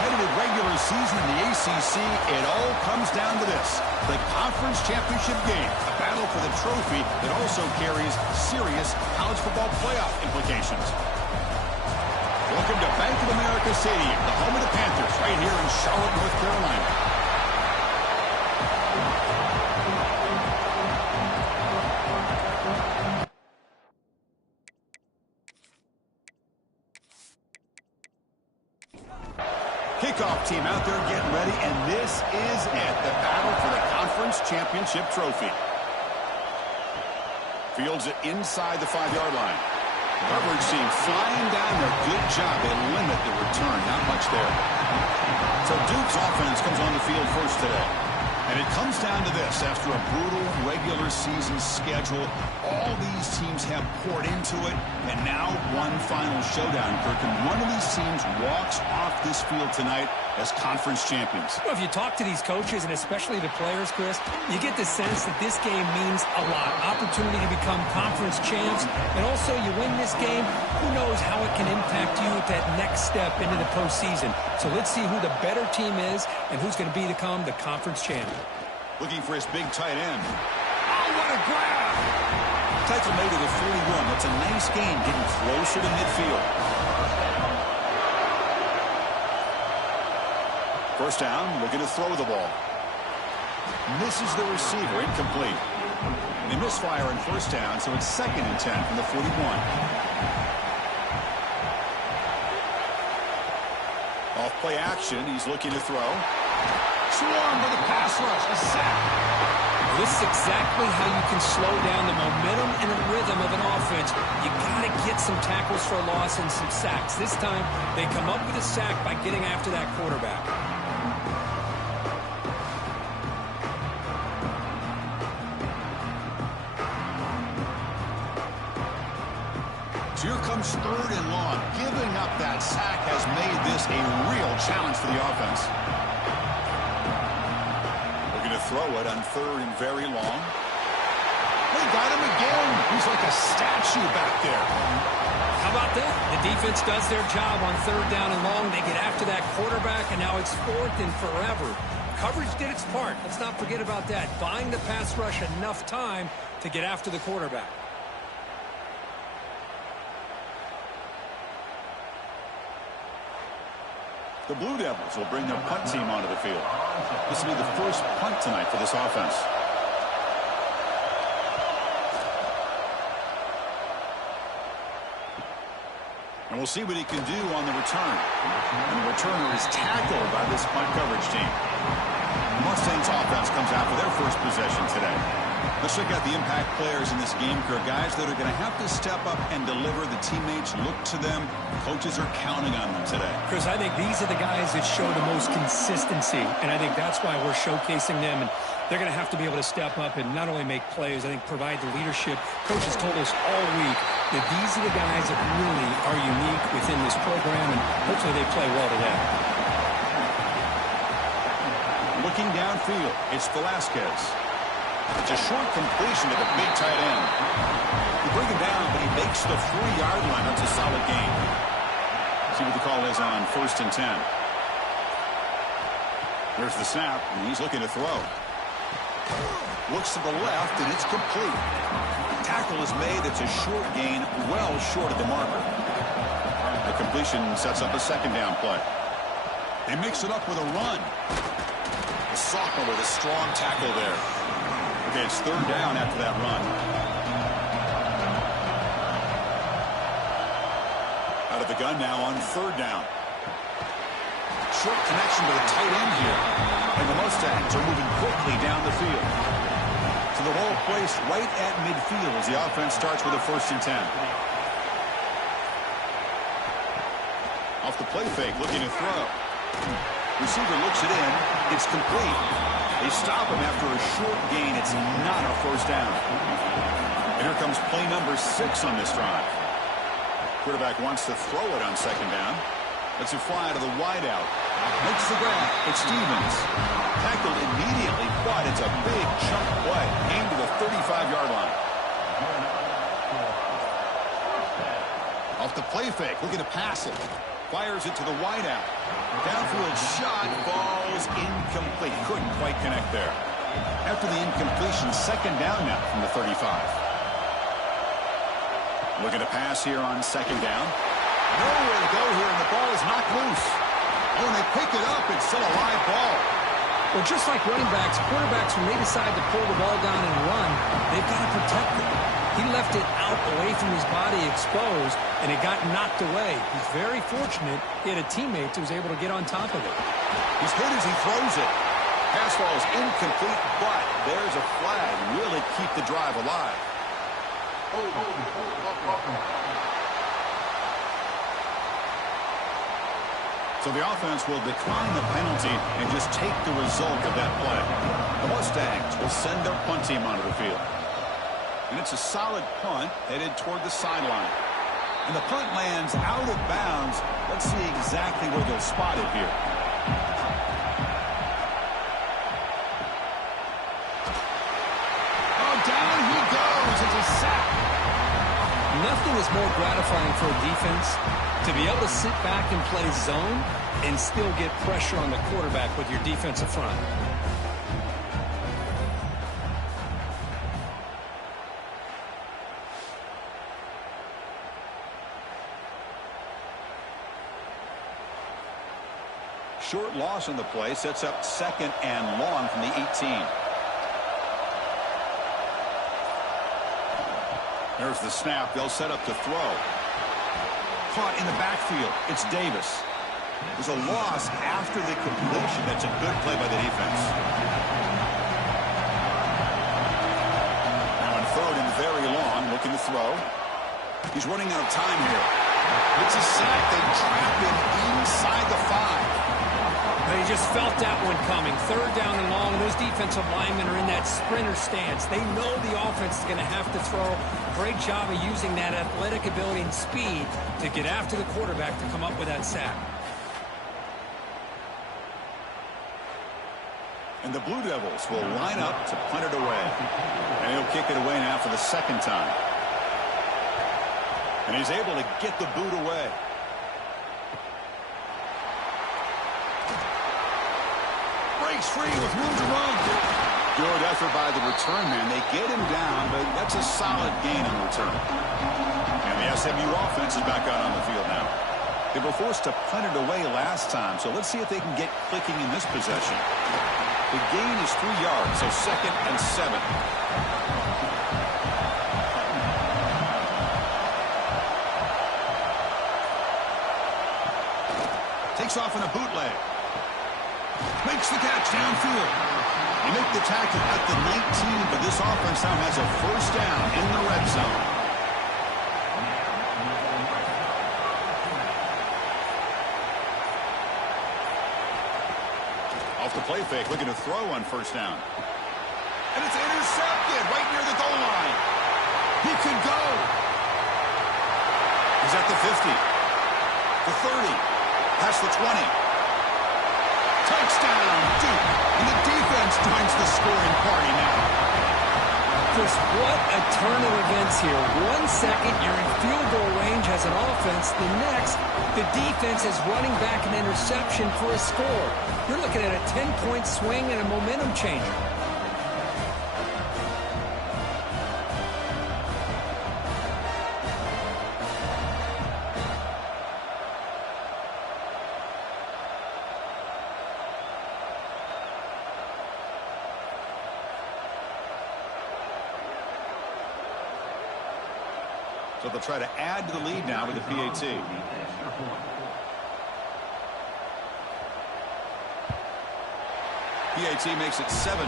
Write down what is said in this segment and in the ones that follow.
competitive regular season in the ACC, it all comes down to this: the conference championship game, a battle for the trophy that also carries serious college football playoff implications. Welcome to Bank of America Stadium, the home of the Panthers, right here in Charlotte, North Carolina. Kickoff team out there getting ready, and this is it, the battle for the conference championship trophy. Fields it inside the 5-yard line. Coverage team flying down there. Good job. They limit the return. Not much there. So Duke's offense comes on the field first today. And it comes down to this. After a brutal regular season schedule, all these teams have poured into it, and now one final showdown, Kirk. And one of these teams walks off this field tonight as conference champions. Well, if you talk to these coaches, and especially the players, Chris, you get the sense that this game means a lot. Opportunity to become conference champs, and also you win this game, who knows how it can impact you at that next step into the postseason. So let's see who the better team is and who's going to become the conference champion. Looking for his big tight end. Oh, what a grab! Tackle made to the 41. That's a nice gain, getting closer to midfield. First down, looking to throw the ball. Misses the receiver, incomplete. They misfire on first down, so it's 2nd and 10 from the 41. Off play action, he's looking to throw. Swarmed by the pass rush, a sack. This is exactly how you can slow down the momentum and the rhythm of an offense. You got to get some tackles for a loss and some sacks. This time, they come up with a sack by getting after that quarterback. So here comes 3rd and long. Giving up that sack has made this a real challenge for the offense. Looking to throw it on 3rd and very long. They got him again. He's like a statue back there. How about that? The defense does their job on 3rd down and long. They get after that quarterback, and now it's 4th and forever. Coverage did its part. Let's not forget about that. Buying the pass rush enough time to get after the quarterback. The Blue Devils will bring their punt team onto the field. This will be the first punt tonight for this offense. And we'll see what he can do on the return. And the returner is tackled by this punt coverage team. The Mustangs offense comes out for their first possession today. Let's check out the impact players in this game, Kirk. Guys that are going to have to step up and deliver. The teammates look to them. Coaches are counting on them today. Chris, I think these are the guys that show the most consistency, and I think that's why we're showcasing them. And they're going to have to be able to step up and not only make plays, I think provide the leadership. Coaches told us all week that these are the guys that really are unique within this program, and hopefully they play well today. Looking downfield, it's Velasquez. It's a short completion to the big tight end. You bring him down, but he makes the 3-yard line. That's a solid gain. See what the call is on 1st and 10. There's the snap, and he's looking to throw. Looks to the left, and it's complete. Tackle is made. It's a short gain, well short of the marker. The completion sets up a 2nd down play. They mix it up with a run. The sophomore with a strong tackle there. Okay, it's 3rd down after that run. Out of the gun now on 3rd down. Short connection to the tight end here. And the Mustangs are moving quickly down the field. So the ball placed right at midfield as the offense starts with a 1st and 10. Off the play fake, looking to throw. Receiver looks it in. It's complete. They stop him after a short gain. It's not a 1st down. And here comes play number 6 on this drive. Quarterback wants to throw it on 2nd down. Lets it fly to the wideout. Makes the grab. It's Stevens. Tackled immediately, but it's a big chunk play. Aimed to the 35-yard line. Off the play fake, looking to pass it. Fires it to the wideout. Downfield shot falls incomplete. Couldn't quite connect there. After the incompletion, second down now from the 35. Looking to pass here on second down. Nowhere to go here, and the ball is knocked loose. Oh, and they pick it up. It's still a live ball. Well, just like running backs, quarterbacks, when they decide to pull the ball down and run, they've got to protect it. He left it out away from his body exposed, and it got knocked away. He's very fortunate he had a teammate who was able to get on top of it. He's hit as he throws it. Pass ball is incomplete, but there's a flag. Will it keep the drive alive? So the offense will decline the penalty and just take the result of that play. The Mustangs will send their punt team onto the field. And it's a solid punt headed toward the sideline. And the punt lands out of bounds. Let's see exactly where they'll spot it here. Oh, down he goes. It's a sack. Nothing is more gratifying for a defense to be able to sit back and play zone and still get pressure on the quarterback with your defensive front. Short loss on the play sets up second and long from the 18. There's the snap. They'll set up to throw. Caught in the backfield. It's Davis. There's a loss after the completion. That's a good play by the defense. Now on third and very long, looking to throw. He's running out of time here. It's a sack. They trap him inside the 5. He just felt that one coming. Third down and long. Those defensive linemen are in that sprinter stance. They know the offense is going to have to throw. Great job of using that athletic ability and speed to get after the quarterback to come up with that sack. And the Blue Devils will line up to punt it away. And he'll kick it away now for the second time. And he's able to get the boot away. Breaks free with room to run. Good effort by the return man. They get him down, but that's a solid gain on return. And the SMU offense is back out on the field now. They were forced to punt it away last time, so let's see if they can get clicking in this possession. The gain is 3 yards, so second and 7. Takes off in a bootleg. Makes the catch downfield. They make the tackle at the 19, but this offense now has a first down in the red zone. Off the play fake, looking to throw on first down. And it's intercepted right near the goal line. He could go. He's at the 50. The 30. Past the 20. Touchdown, Duke. And the defense joins the scoring party now. Just what a turn of events here. 1 second, you're in field goal range as an offense. The next, the defense is running back an interception for a score. You're looking at a 10-point swing and a momentum changer. So they'll try to add to the lead now with the PAT. PAT makes it 7-0.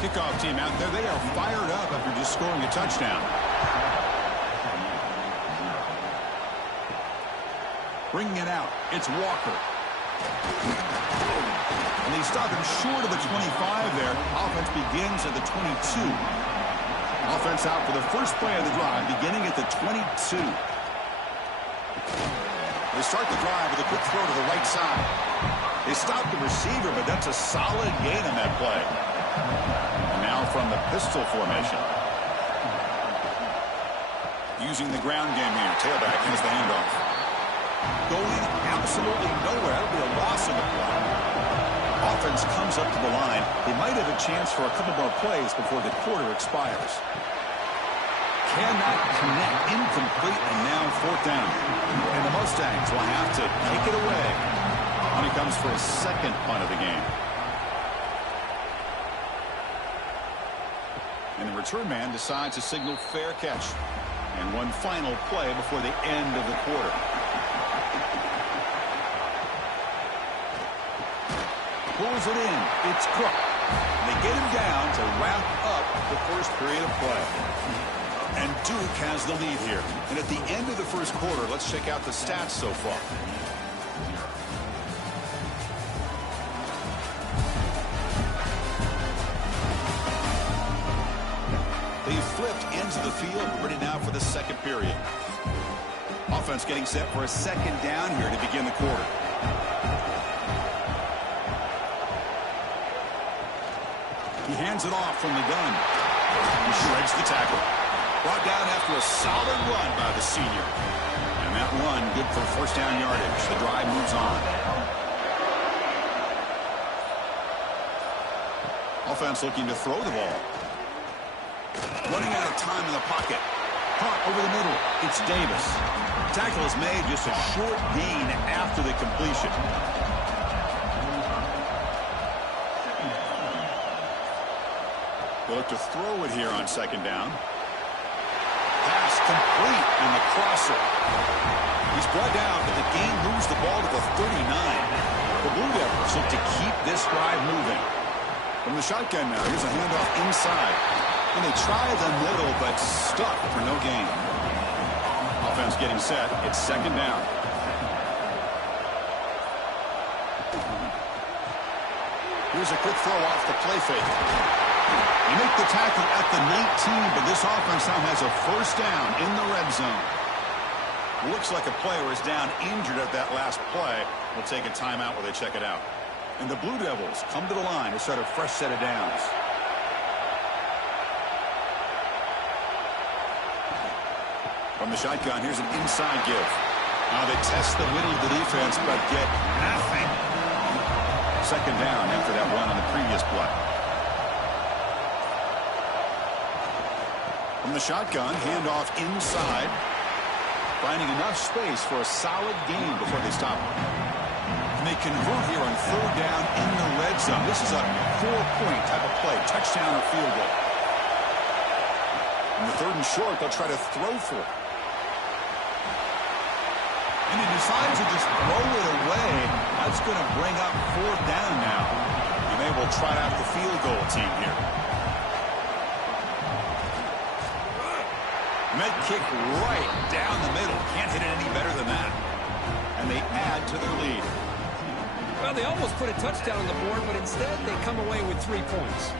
Kickoff team out there. They are fired up after just scoring a touchdown. Bringing it out. It's Walker. And they stop him short of the 25 there. Offense begins at the 22. Offense out for the first play of the drive, beginning at the 22. They start the drive with a quick throw to the right side. They stop the receiver, but that's a solid gain on that play. And now from the pistol formation. using the ground game here. Tailback has the handoff. Going absolutely nowhere. That'll be a loss in the play. Offense comes up to the line. They might have a chance for a couple more plays before the quarter expires. Cannot connect. Incomplete, and now fourth down. And the Mustangs will have to take it away when it comes for a second punt of the game. And the return man decides to signal fair catch. And one final play before the end of the quarter. Pulls it in. It's Cook. They get him down to wrap up the first period of play. And Duke has the lead here. And at the end of the first quarter, let's check out the stats so far. They flipped into the field, ready now for the second period. Offense getting set for a second down here to begin the quarter. He hands it off from the gun. He shreds the tackle. Brought down after a solid run by the senior. And that run good for first down yardage. The drive moves on. Offense looking to throw the ball. Running out of time in the pocket. Punt over the middle. It's Davis. Tackle is made, just a short gain after the completion. They look to throw it here on second down. Pass complete in the crosser. He's brought down, but the game moves the ball to the 39. The Blue Devils look to keep this drive moving. From the shotgun now, here's a handoff inside. And they try the middle, but stuck for no gain. Offense getting set. It's second down. Here's a quick throw off the play fake. They make the tackle at the 19, but this offense now has a first down in the red zone. Looks like a player is down injured at that last play. We'll take a timeout while they check it out. And the Blue Devils come to the line to start a fresh set of downs. From the shotgun, here's an inside give. Now they test the middle of the defense, but get nothing. Second down after that run on the previous play. From the shotgun, handoff inside. Finding enough space for a solid gain before they stop him. And they convert here on third down in the red zone. This is a 4-point type of play, touchdown or field goal. In the third and short, they'll try to throw for it. And he decides to just throw it away. That's going to bring up fourth down now. And they will try out the field goal team here. Med kick right down the middle. Can't hit it any better than that. And they add to their lead. Well, they almost put a touchdown on the board, but instead they come away with 3 points.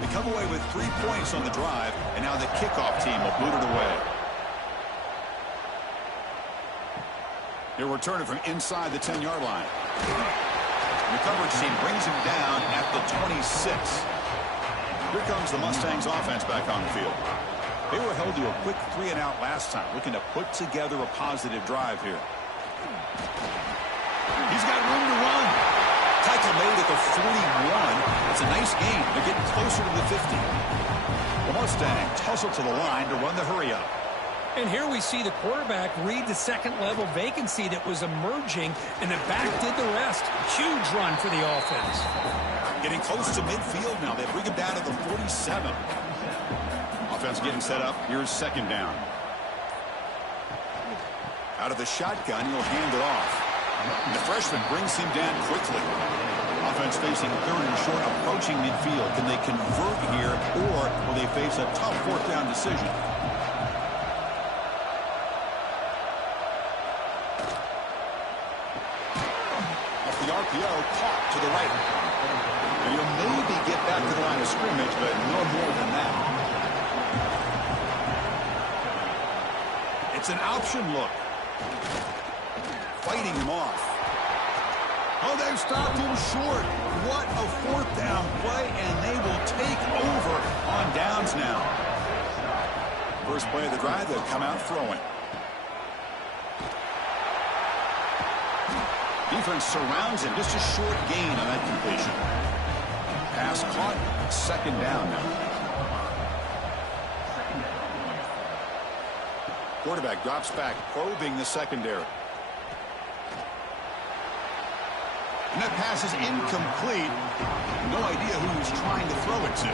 They come away with 3 points on the drive, and now the kickoff team will boot it away. He'll return it from inside the 10-yard line. The coverage team brings him down at the 26. Here comes the Mustangs offense back on the field. They were held to a quick 3-and-out last time, looking to put together a positive drive here. He's got room to run. Tackle made at the 41. It's a nice gain. They're getting closer to the 50. The Mustangs tussle to the line to run the hurry-up. And here we see the quarterback read the second-level vacancy that was emerging, and the back did the rest. Huge run for the offense. Getting close to midfield now. They bring him down to the 47. Offense getting set up. Here's second down. Out of the shotgun, he'll hand it off. And the freshman brings him down quickly. Offense facing third and short, approaching midfield. Can they convert here, or will they face a tough fourth down decision? Off the RPO, caught to the right. And you'll maybe get back to the line of scrimmage, but no more than that. It's an option look. Fighting him off. Oh, they've stopped him short. What a fourth down play, and they will take over on downs now. First play of the drive, they'll come out throwing. Defense surrounds him. Just a short gain on that completion. Pass caught. Second down now. Quarterback drops back, probing the secondary. And that pass is incomplete. No idea who he's trying to throw it to.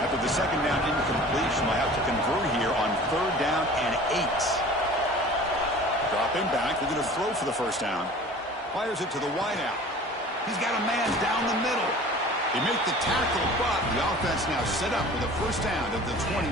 After the second down incompletion, they'll have to convert here on 3rd down and 8. Dropping back. They're going to throw for the first down. Fires it to the wideout. He's got a man down the middle. They make the tackle, but the offense now set up with a first down at the 21.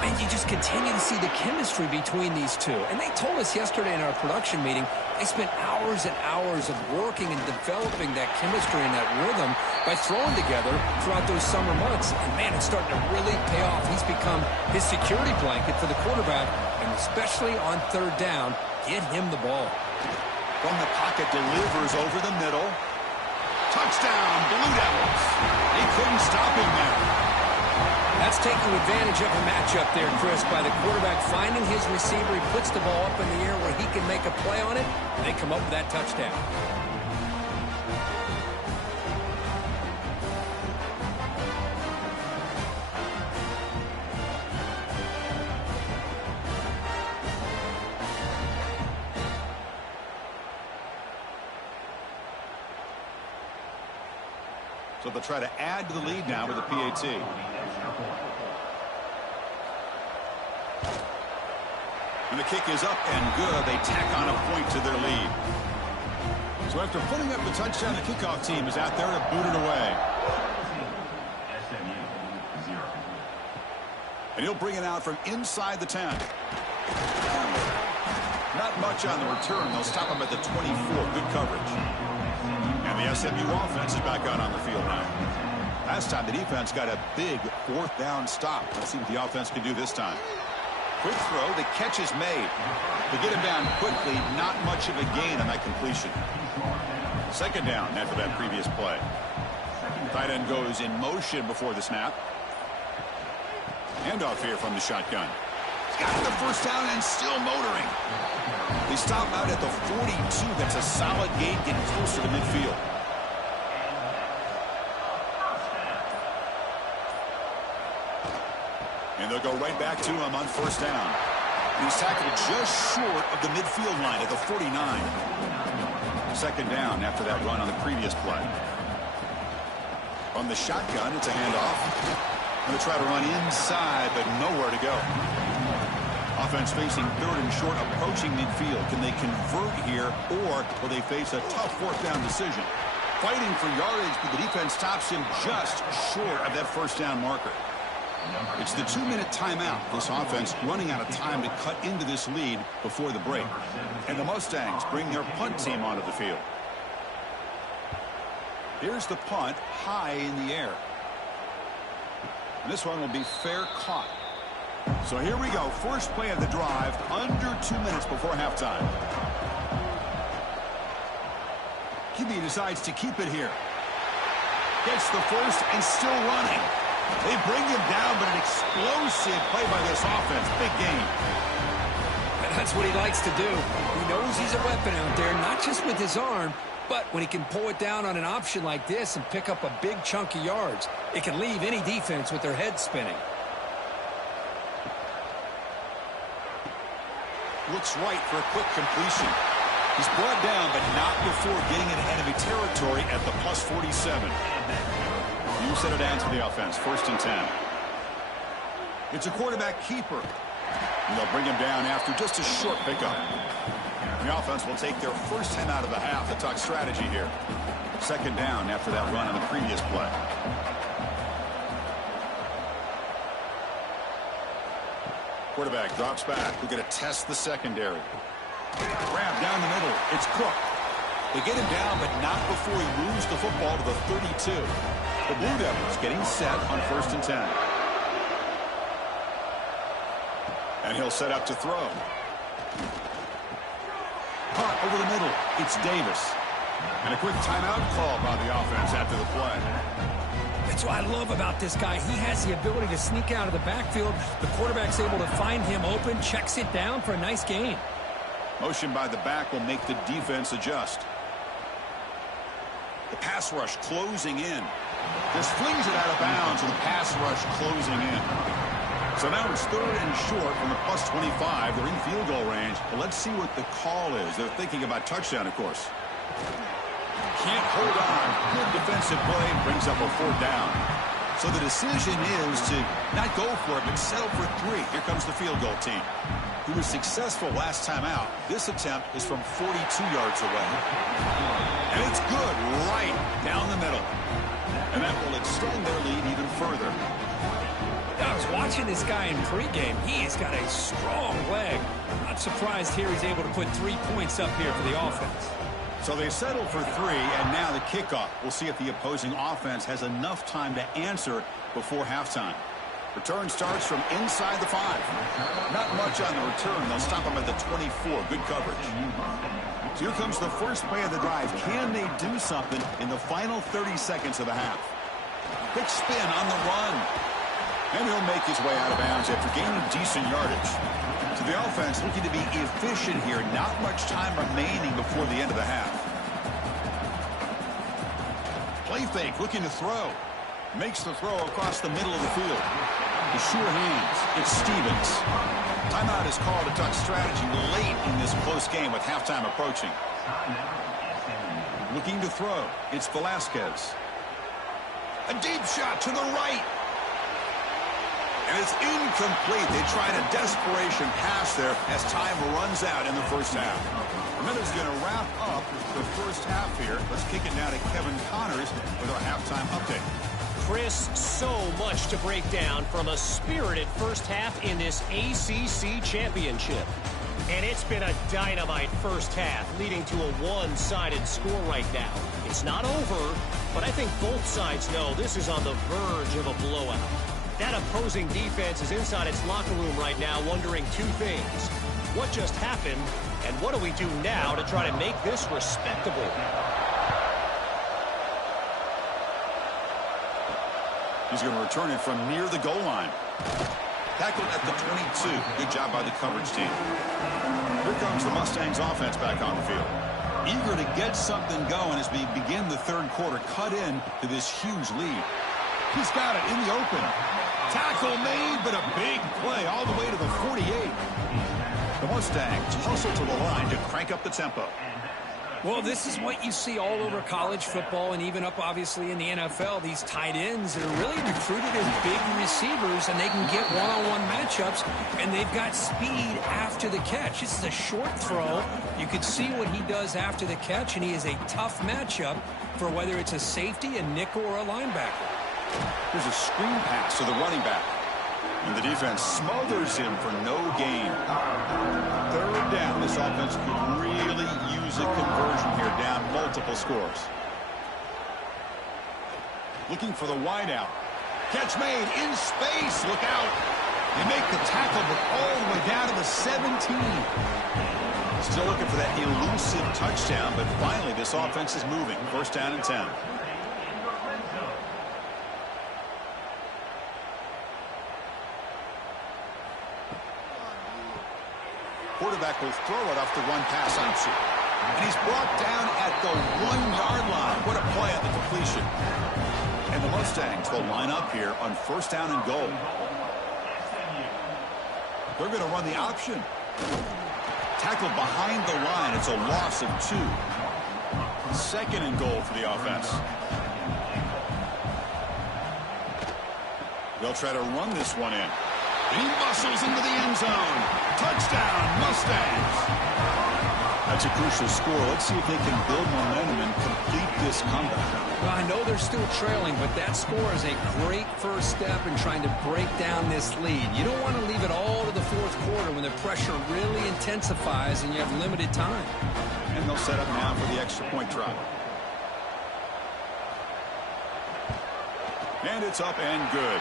And you just continue to see the chemistry between these two. And they told us yesterday in our production meeting, they spent hours and hours of working and developing that chemistry and that rhythm by throwing together throughout those summer months. And, man, it's starting to really pay off. He's become his security blanket for the quarterback, and especially on 3rd down, get him the ball. From the pocket, delivers over the middle. Touchdown, Blue Devils. They couldn't stop him there. That's taking advantage of a matchup there, Chris, by the quarterback finding his receiver. He puts the ball up in the air where he can make a play on it, and they come up with that touchdown. So they'll try to add to the lead now with a PAT. And the kick is up and good. They tack on a point to their lead. So after putting up the touchdown, the kickoff team is out there to boot it away. And he'll bring it out from inside the 10. Not much on the return. They'll stop him at the 24. Good coverage. And the SMU offense is back out on the field now. Last time the defense got a big 4th down stop. Let's see what the offense can do this time. Quick throw. The catch is made. They get him down quickly. Not much of a gain on that completion. Second down after that previous play. Tight end goes in motion before the snap. Handoff here from the shotgun. He's got the first down and still motoring. They stop out at the 42. That's a solid gain, getting closer to midfield. And they'll go right back to him on first down. He's tackled just short of the midfield line at the 49. Second down after that run on the previous play. On the shotgun, it's a handoff. Going to try to run inside, but nowhere to go. Offense facing 3rd and short, approaching midfield. Can they convert here, or will they face a tough 4th down decision? Fighting for yardage, but the defense stops him just short of that first down marker. It's the 2-minute timeout. This offense running out of time to cut into this lead before the break. And the Mustangs bring their punt team onto the field. Here's the punt, high in the air. And this one will be fair caught. So here we go. First play of the drive, under 2 minutes before halftime. QB decides to keep it here. Gets the first and still running. They bring him down, but an explosive play by this offense. Big game. That's what he likes to do. He knows he's a weapon out there, not just with his arm, but when he can pull it down on an option like this and pick up a big chunk of yards, it can leave any defense with their head spinning. Looks right for a quick completion. He's brought down, but not before getting into enemy territory at the plus 47. You set it down to the offense. 1st and 10. It's a quarterback keeper. And they'll bring him down after just a short pickup. The offense will take their first time out of the half to talk strategy here. Second down after that run on the previous play. Quarterback drops back. We're going to test the secondary. Grab down the middle. It's Cook. They get him down, but not before he moves the football to the 32. The Blue Devils getting set on 1st and 10. And he'll set up to throw. Punt over the middle. It's Davis. And a quick timeout call by the offense after the play. That's what I love about this guy. He has the ability to sneak out of the backfield. The quarterback's able to find him open, checks it down for a nice gain. Motion by the back will make the defense adjust. The pass rush closing in. Just flings it out of bounds with the pass rush closing in. So now it's 3rd and short from the plus 25. They're in field goal range. But let's see what the call is. They're thinking about touchdown, of course. Can't hold on. Good defensive play and brings up a 4th down. So the decision is to not go for it, but settle for 3. Here comes the field goal team, who was successful last time out. This attempt is from 42 yards away. And it's good right down the middle. And that will extend their lead even further. I was watching this guy in pregame. He has got a strong leg. Not surprised here he's able to put 3 points up here for the offense. So they settle for 3, and now the kickoff. We'll see if the opposing offense has enough time to answer before halftime. Return starts from inside the 5. Not much on the return. They'll stop him at the 24. Good coverage. So here comes the first play of the drive. Can they do something in the final 30 seconds of the half? Quick spin on the run. And he'll make his way out of bounds after gaining decent yardage. So the offense looking to be efficient here. Not much time remaining before the end of the half. Play fake, looking to throw. Makes the throw across the middle of the field. The sure hands. It's Stevens. Timeout is called to talk strategy late in this close game with halftime approaching. Looking to throw. It's Velasquez. A deep shot to the right. And it's incomplete. They tried a desperation pass there as time runs out in the first half. And that is going to wrap up the first half here. Let's kick it now to Kevin Connors with our halftime update. Chris, so much to break down from a spirited first half in this ACC championship. And it's been a dynamite first half, leading to a one-sided score right now. It's not over, but I think both sides know this is on the verge of a blowout. That opposing defense is inside its locker room right now wondering 2 things. What just happened, and what do we do now to try to make this respectable? He's going to return it from near the goal line. Tackled at the 22. Good job by the coverage team. Here comes the Mustangs offense back on the field. Eager to get something going as we begin the 3rd quarter. Cut in to this huge lead. He's got it in the open. Tackle made, but a big play all the way to the 48. The Mustangs hustle to the line to crank up the tempo. Well, this is what you see all over college football and even up, obviously, in the NFL. These tight ends that are really recruited as big receivers, and they can get one-on-one matchups, and they've got speed after the catch. This is a short throw. You could see what he does after the catch, and he is a tough matchup for whether it's a safety, a nickel, or a linebacker. There's a screen pass to the running back. And the defense smothers him for no gain. 3rd down. This offense could really use a conversion here, down multiple scores. Looking for the wideout. Catch made in space. Look out. They make the tackle, but all the way down to the 17. Still looking for that elusive touchdown, but finally this offense is moving. 1st down and 10. Quarterback will throw it off the run pass option. And he's brought down at the 1-yard line. What a play on the completion. And the Mustangs will line up here on 1st down and goal. They're going to run the option. Tackled behind the line. It's a loss of 2. 2nd and goal for the offense. They'll try to run this one in. He muscles into the end zone. Touchdown, Mustangs. That's a crucial score. Let's see if they can build momentum and complete this comeback. Well, I know they're still trailing, but that score is a great first step in trying to break down this lead. You don't want to leave it all to the 4th quarter when the pressure really intensifies and you have limited time. And they'll set up now for the extra point try. And it's up and good.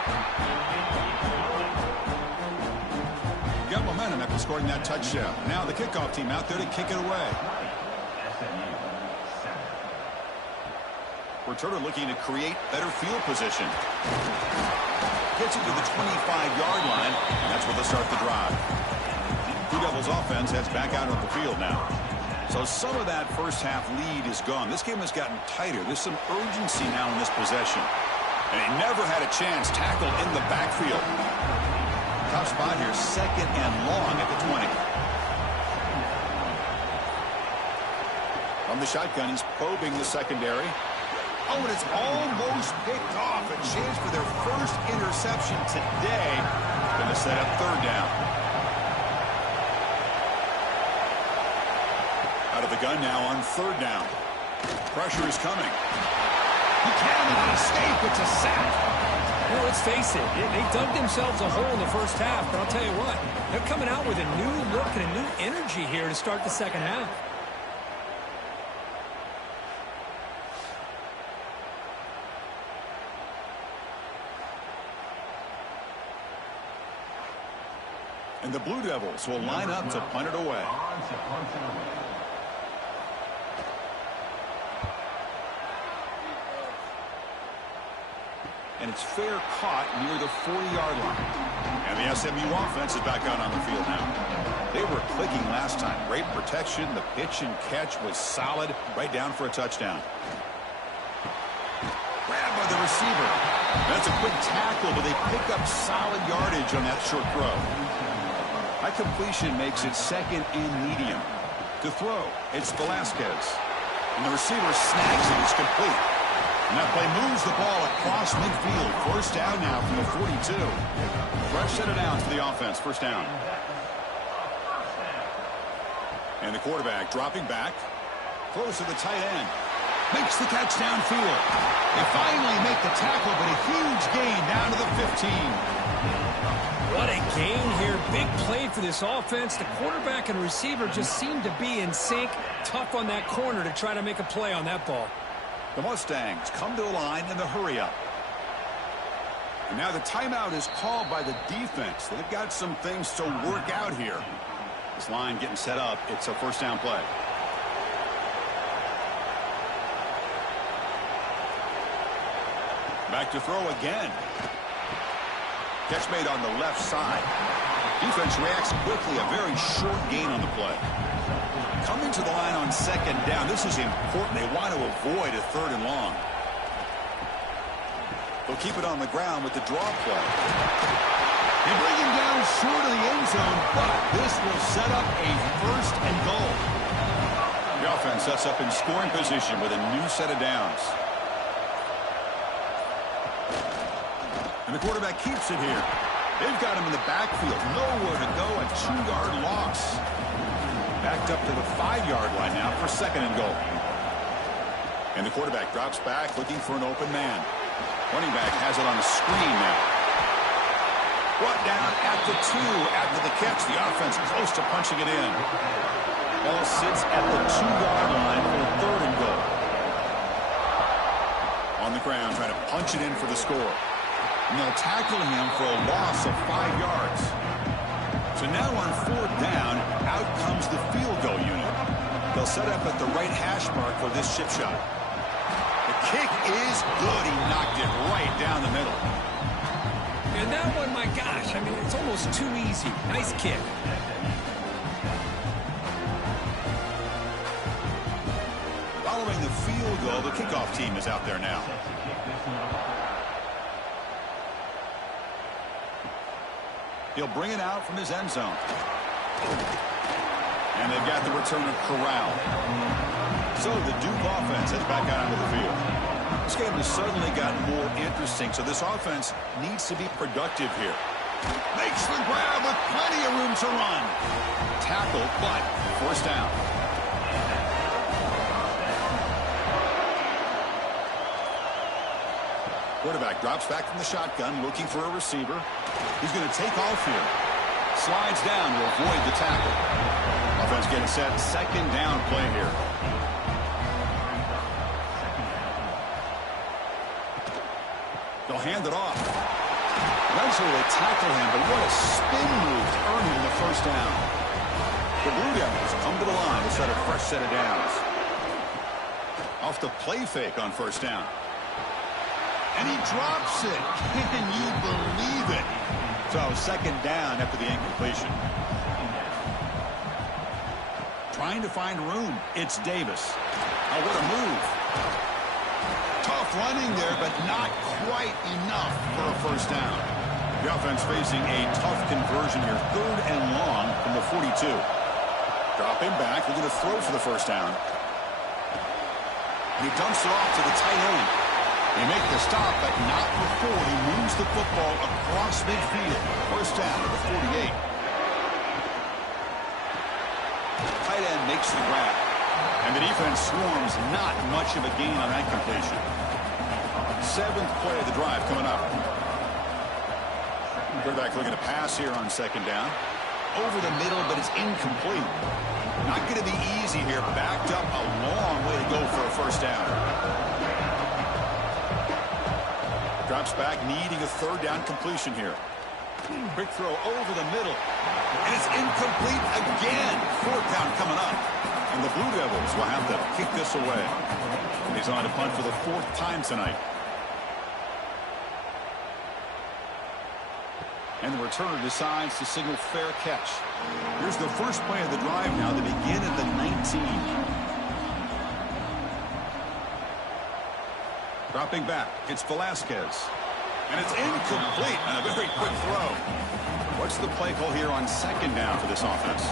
Got momentum after scoring that touchdown. Now the kickoff team out there to kick it away. Returner looking to create better field position. Gets it to the 25-yard line, and that's where they'll start the drive. Blue Devils offense heads back out on the field now. So some of that first half lead is gone. This game has gotten tighter. There's some urgency now in this possession. And he never had a chance. Tackled in the backfield. Tough spot here, second and long at the 20. From the shotgun, he's probing the secondary. Oh, and it's almost picked off. A chance for their first interception today. Going to set up third down. Out of the gun now on third down. Pressure is coming. He cannot escape. It's a sack. Well, let's face it. They dug themselves a hole in the first half, but I'll tell you what. They're coming out with a new look and a new energy here to start the second half. And the Blue Devils will line up to punt it away. And it's fair caught near the 40-yard line. And the SMU offense is back out on the field now. They were clicking last time. Great protection. The pitch and catch was solid. Right down for a touchdown. Grabbed by the receiver. That's a quick tackle, but they pick up solid yardage on that short throw. High completion makes it second and medium. To throw, it's Velasquez. And the receiver snags it. It's complete. And that play moves the ball across midfield. First down now from the 42. Fresh set of downs for the offense. First down. And the quarterback dropping back. Close to the tight end. Makes the catch downfield. They finally make the tackle, but a huge gain down to the 15. What a gain here. Big play for this offense. The quarterback and receiver just seem to be in sync. Tough on that corner to try to make a play on that ball. The Mustangs come to the line in the hurry-up. And now the timeout is called by the defense. They've got some things to work out here. This line getting set up. It's a first down play. Back to throw again. Catch made on the left side. Defense reacts quickly. A very short gain on the play. Coming to the line on second down. This is important. They want to avoid a third and long. They'll keep it on the ground with the draw play. They bring him down short of the end zone, but this will set up a first and goal. The offense sets up in scoring position with a new set of downs. And the quarterback keeps it here. They've got him in the backfield. Nowhere to go. A 2-yard loss. Backed up to the 5-yard line now for second and goal. And the quarterback drops back looking for an open man. Running back has it on a screen now. Brought down at the 2 after the catch. The offense close to punching it in. Ball sits at the 2-yard line for third and goal. On the ground trying to punch it in for the score. And they'll tackle him for a loss of 5 yards. So now on fourth down, out comes the field goal unit. They'll set up at the right hash mark for this chip shot. The kick is good. He knocked it right down the middle. And that one, my gosh, I mean, it's almost too easy. Nice kick. Following the field goal, the kickoff team is out there now. He'll bring it out from his end zone. And they've got the returner corralled. So the Duke offense is back out onto the field. This game has suddenly gotten more interesting, so this offense needs to be productive here. Makes the grab with plenty of room to run. Tackle, but first down. Quarterback drops back from the shotgun, looking for a receiver. He's going to take off here. Slides down to avoid the tackle. Offense getting set. Second down play here. They'll hand it off. Eventually they tackle him, but what a spin move to earn him the first down. The Blue Devils come to the line to set a fresh set of downs. Off the play fake on first down. And he drops it. Can you believe it? So second down after the incompletion. Trying to find room. It's Davis. Oh, what a move. Tough running there, but not quite enough for a first down. The offense facing a tough conversion here. 3rd and long from the 42. Dropping back. They're going to throw for the first down. And he dumps it off to the tight end. They make the stop, but not before he moves the football across midfield. First down at the 48. Tight end makes the grab. And the defense swarms. Not much of a gain on that completion. 7th play of the drive coming up. Quarterback looking to pass here on second down. Over the middle, but it's incomplete. Not going to be easy here. Backed up a long way to go for a first down. Drops back, needing a 3rd down completion here. Quick throw over the middle. And it's incomplete again. 4th down coming up. And the Blue Devils will have to kick this away. He's on to punt for the 4th time tonight. And the returner decides to signal fair catch. Here's the first play of the drive now. They begin at the 19. Dropping back. It's Velasquez. And it's incomplete on a very quick throw. What's the play call here on second down for this offense?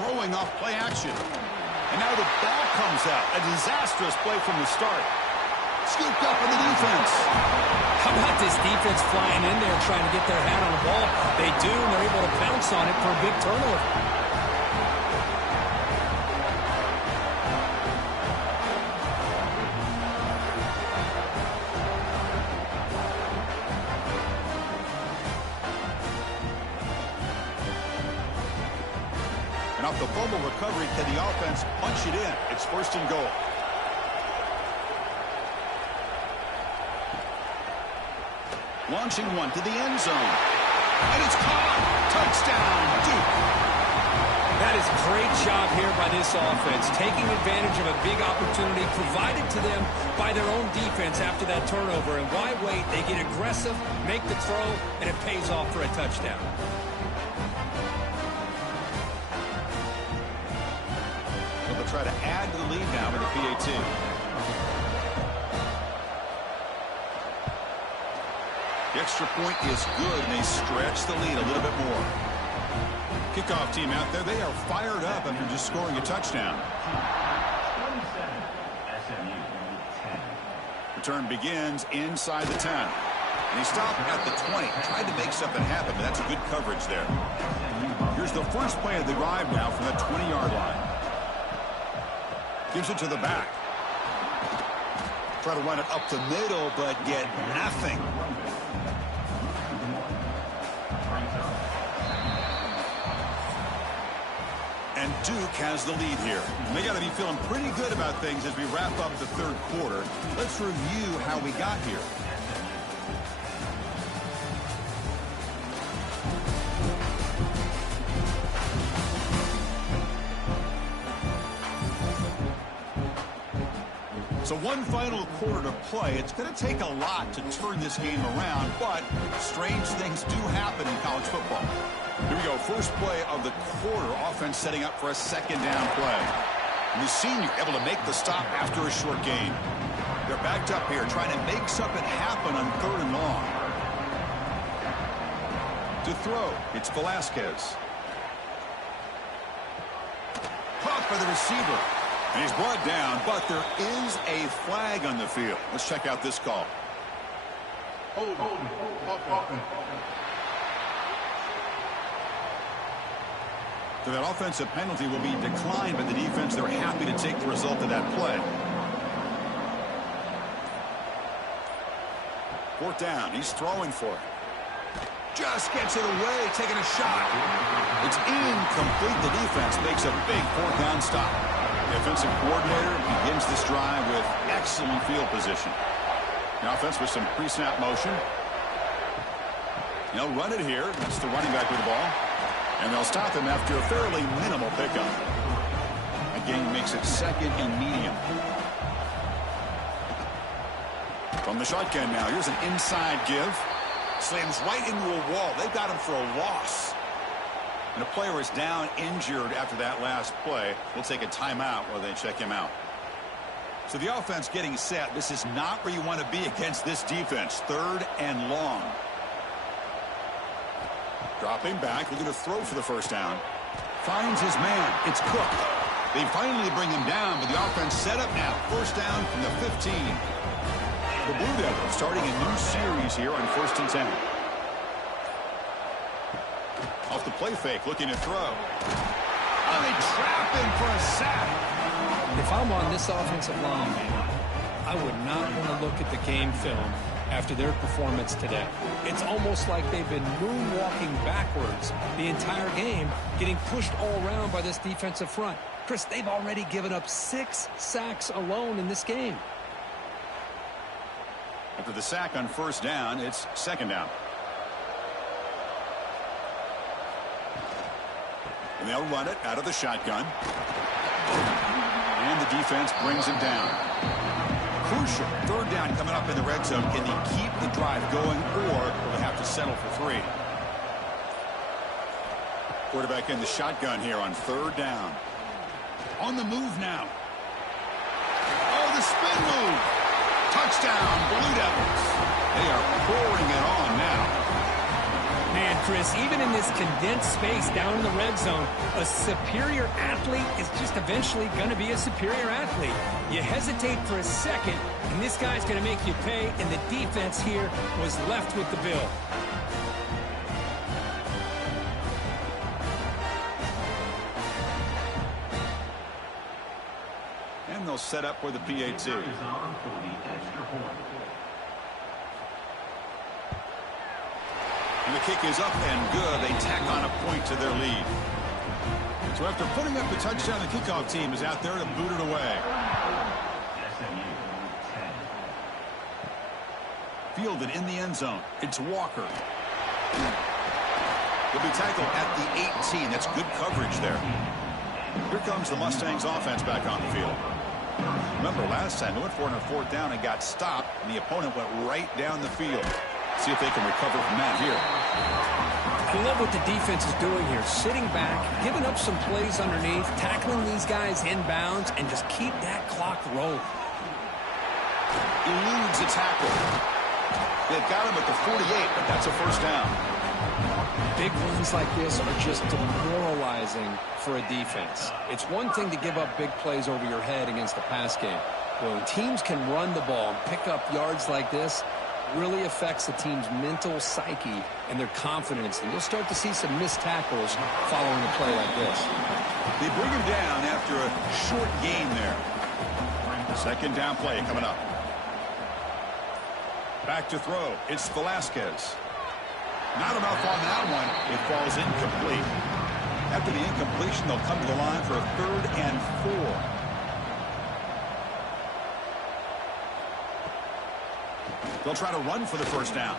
Throwing off play action. And now the ball comes out. A disastrous play from the start. Scooped up in the defense. How about this defense flying in there trying to get their hat on the ball? They do, and they're able to pounce on it for a big turnover. And off the fumble recovery, can the offense punch it in? It's 1st and goal. Launching one to the end zone. And it's caught. Touchdown, Duke. That is a great job here by this offense, taking advantage of a big opportunity provided to them by their own defense after that turnover. And why wait? They get aggressive, make the throw, and it pays off for a touchdown. So they'll try to add to the lead now with the PAT. The extra point is good, and they stretch the lead a little bit more. Kickoff team out there, they are fired up after just scoring a touchdown. 27, SMU 10. Return begins inside the 10. And he stopped at the 20. Tried to make something happen, but that's a good coverage there. Here's the first play of the drive now from that 20-yard line. Gives it to the back. Try to run it up the middle, but get nothing. And Duke has the lead here. They got to be feeling pretty good about things as we wrap up the 3rd quarter. Let's review how we got here. So one final quarter to play. It's going to take a lot to turn this game around, but strange things do happen in college football. Here we go. First play of the quarter. Offense setting up for a second down play. And the senior able to make the stop after a short gain. They're backed up here trying to make something happen on 3rd and long. To throw, it's Velasquez. Caught by the receiver. And he's brought down, but there is a flag on the field. Let's check out this call. So that offensive penalty will be declined by the defense. They're happy to take the result of that play. 4th down. He's throwing for it. Just gets it away, taking a shot. It's incomplete. The defense makes a big 4th down stop. The offensive coordinator begins this drive with excellent field position. The offense with some pre-snap motion. They'll run it here. That's the running back with the ball. And they'll stop him after a fairly minimal pickup. A gain makes it 2nd and medium. From the shotgun now, here's an inside give. Slams right into a wall. They've got him for a loss. And a player is down injured after that last play. We'll take a timeout while they check him out. So the offense getting set. This is not where you want to be against this defense. 3rd and long. Dropping back, looking to throw for the first down. Finds his man. It's Cook. They finally bring him down, but the offense set up now. First down from the 15. The Blue Devils starting a new series here on 1st and 10. Off the play fake, looking to throw. Oh, they trap him for a sack. If I'm on this offensive line, I would not want to look at the game film after their performance today. It's almost like they've been moonwalking backwards the entire game, getting pushed all around by this defensive front. Chris, they've already given up 6 sacks alone in this game. After the sack on first down, it's 2nd down. And they'll run it out of the shotgun. And the defense brings him down. Crucial 3rd down coming up in the red zone. Can they keep the drive going, or will they have to settle for 3? Quarterback in the shotgun here on 3rd down. On the move now. Oh, the spin move. Touchdown, Blue Devils. They are pouring it on now. Man, Chris, even in this condensed space down in the red zone, a superior athlete is just eventually going to be a superior athlete. You hesitate for a second, and this guy's going to make you pay, and the defense here was left with the bill. And they'll set up for the PAT. And the kick is up and good. They tack on a point to their lead. So after putting up the touchdown, the kickoff team is out there to boot it away. Fielded in the end zone. It's Walker. He'll be tackled at the 18. That's good coverage there. Here comes the Mustangs offense back on the field. Remember last time they went for it on 4th down and got stopped, and the opponent went right down the field. See if they can recover from that here. I love what the defense is doing here. Sitting back, giving up some plays underneath, tackling these guys inbounds, and just keep that clock rolling. Eludes a tackle. They've got him at the 48, but that's a first down. Big runs like this are just demoralizing for a defense. It's one thing to give up big plays over your head against the pass game. But when teams can run the ball and pick up yards like this, really affects the team's mental psyche and their confidence. And you'll start to see some missed tackles following a play like this. They bring him down after a short gain there. 2nd down play coming up. Back to throw. It's Velasquez. Not enough on that one. It falls incomplete. After the incompletion, they'll come to the line for a 3rd and 4. They'll try to run for the first down.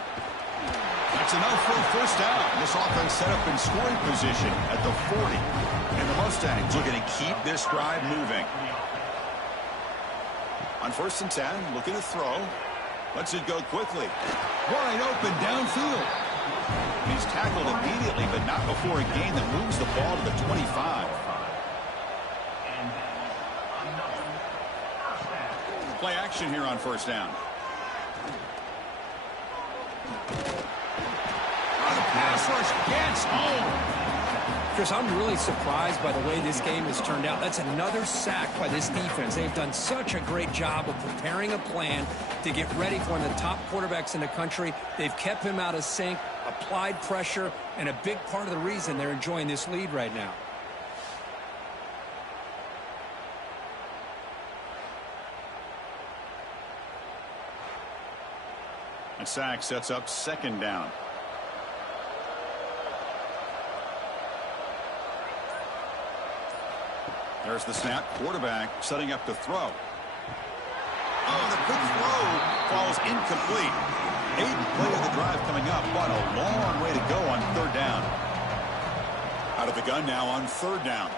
That's enough for a first down. This offense set up in scoring position at the 40. And the Mustangs looking to keep this drive moving. On 1st and 10, looking to throw. Lets it go quickly. Wide open downfield. He's tackled immediately, but not before a gain that moves the ball to the 25. Play action here on 1st down. The pass rush gets home. Chris, I'm really surprised by the way this game has turned out. That's another sack by this defense. They've done such a great job of preparing a plan to get ready for one of the top quarterbacks in the country. They've kept him out of sync, applied pressure, and a big part of the reason they're enjoying this lead right now. And sack sets up 2nd down. There's the snap. Quarterback setting up to throw. Oh, the quick throw falls incomplete. 8th play of the drive coming up, but a long way to go on 3rd down. Out of the gun now on 3rd down.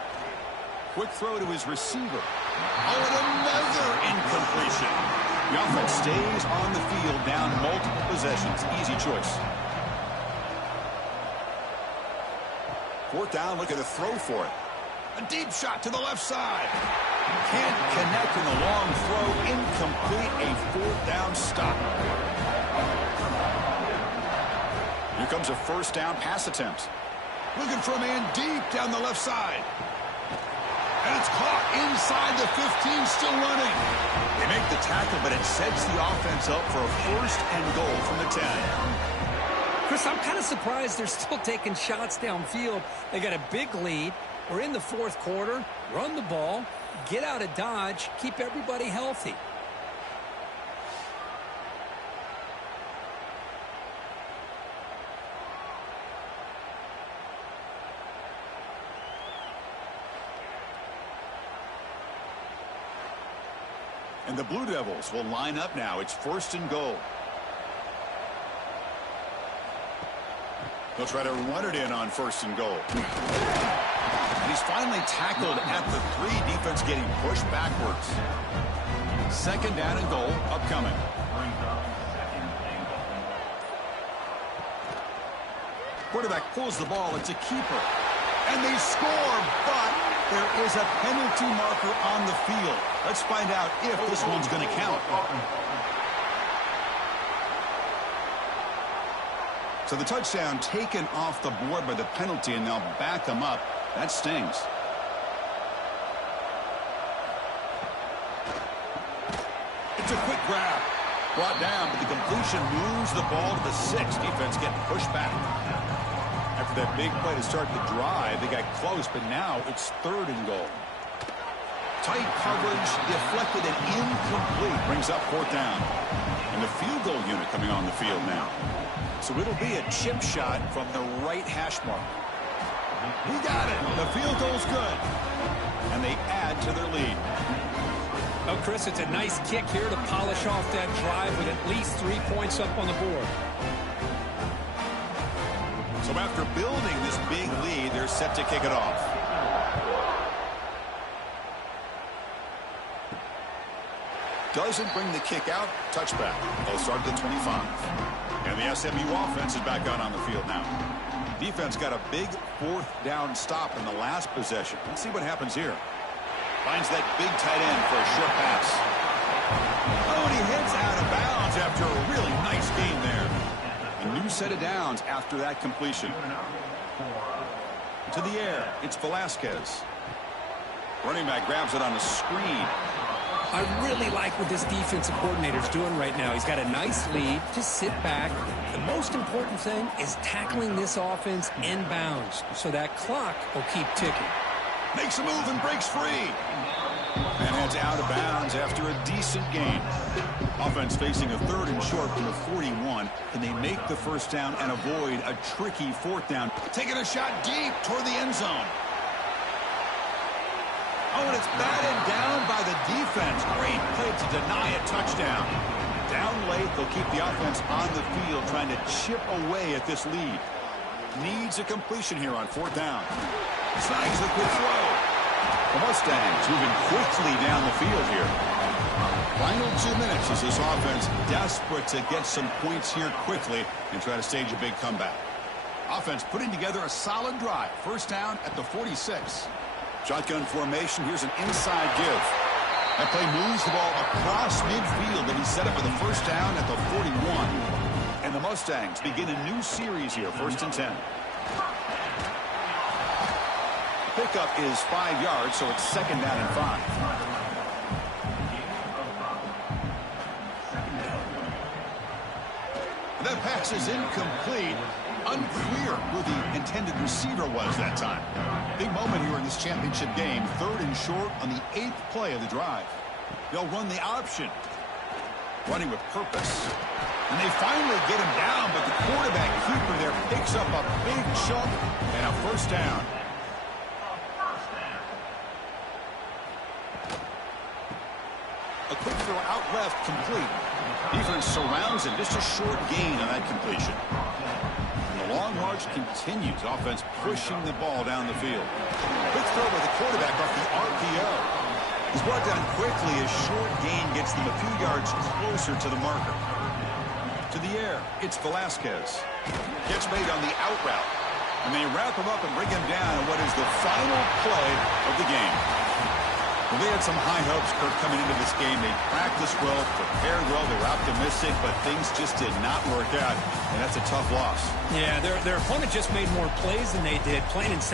Quick throw to his receiver. Oh, and another incompletion. The offense stays on the field down multiple possessions. Easy choice. 4th down, looking to throw for it. A deep shot to the left side. Can't connect in the long throw. Incomplete. A 4th down stop. Here comes a 1st down pass attempt. Looking for a man deep down the left side. And it's caught inside the 15, still running. They make the tackle, but it sets the offense up for a 1st and goal from the 10. Chris, I'm kind of surprised they're still taking shots downfield. They got a big lead. We're in the 4th quarter. Run the ball, get out of dodge, keep everybody healthy. And the Blue Devils will line up now. It's 1st and goal. They'll try to run it in on 1st and goal. And he's finally tackled at the 3. Defense getting pushed backwards. 2nd down and goal upcoming. Quarterback pulls the ball. It's a keeper. And they score, but there is a penalty marker on the field. Let's find out if this one's going to count. So the touchdown taken off the board by the penalty, and they'll back them up. That stings. It's a quick grab. Brought down, but the completion moves the ball to the 6. Defense getting pushed back. After that big play to start the drive, they got close, but now it's 3rd and goal. Tight coverage, deflected and incomplete. Brings up 4th down. And the field goal unit coming on the field now. So it'll be a chip shot from the right hash mark. He got it. The field goal's good. And they add to their lead. Oh, Chris, it's a nice kick here to polish off that drive with at least 3 points up on the board. So after building this big lead, they're set to kick it off. Doesn't bring the kick out. Touchback. They'll start at the 25. And the SMU offense is back on the field now. Defense got a big 4th down stop in the last possession. Let's see what happens here. Finds that big tight end for a short pass. Oh, and he heads out of bounds after a really nice game there. A new set of downs after that completion. To the air, it's Velasquez. Running back grabs it on a screen. I really like what this defensive coordinator's doing right now. He's got a nice lead. Just sit back. The most important thing is tackling this offense inbounds so that clock will keep ticking. Makes a move and breaks free. And heads out of bounds after a decent gain. Offense facing a 3rd and short from the 41. Can they make the 1st down and avoid a tricky 4th down? Taking a shot deep toward the end zone. Oh, and it's batted down by the defense. Great play to deny a touchdown. Down late, they'll keep the offense on the field trying to chip away at this lead. Needs a completion here on 4th down. Snags the quick throw. The Mustangs moving quickly down the field here. Final 2 minutes as this offense desperate to get some points here quickly and try to stage a big comeback. Offense putting together a solid drive. 1st down at the 46. Shotgun formation. Here's an inside give. That play moves the ball across midfield, and he's set up for the 1st down at the 41. And the Mustangs begin a new series here, 1st and 10. Pickup is 5 yards, so it's 2nd down and 5. That pass is incomplete. Unclear who the intended receiver was that time. Big moment here in this championship game. 3rd and short on the 8th play of the drive. They'll run the option. Running with purpose. And they finally get him down, but the quarterback keeper there picks up a big chunk and a 1st down. A quick throw out left, complete. Defense surrounds him. Just a short gain on that completion. And the long march continues. Offense pushing the ball down the field. Quick throw by the quarterback off the RPO. He's brought down quickly. A short gain gets them a few yards closer to the marker. To the air, it's Velasquez. Gets made on the out route. And they wrap him up and bring him down in what is the final play of the game. Well, they had some high hopes, Kirk, coming into this game. They practiced well, prepared well, they were optimistic, but things just did not work out, and that's a tough loss. Yeah, their opponent just made more plays than they did, plain and simple.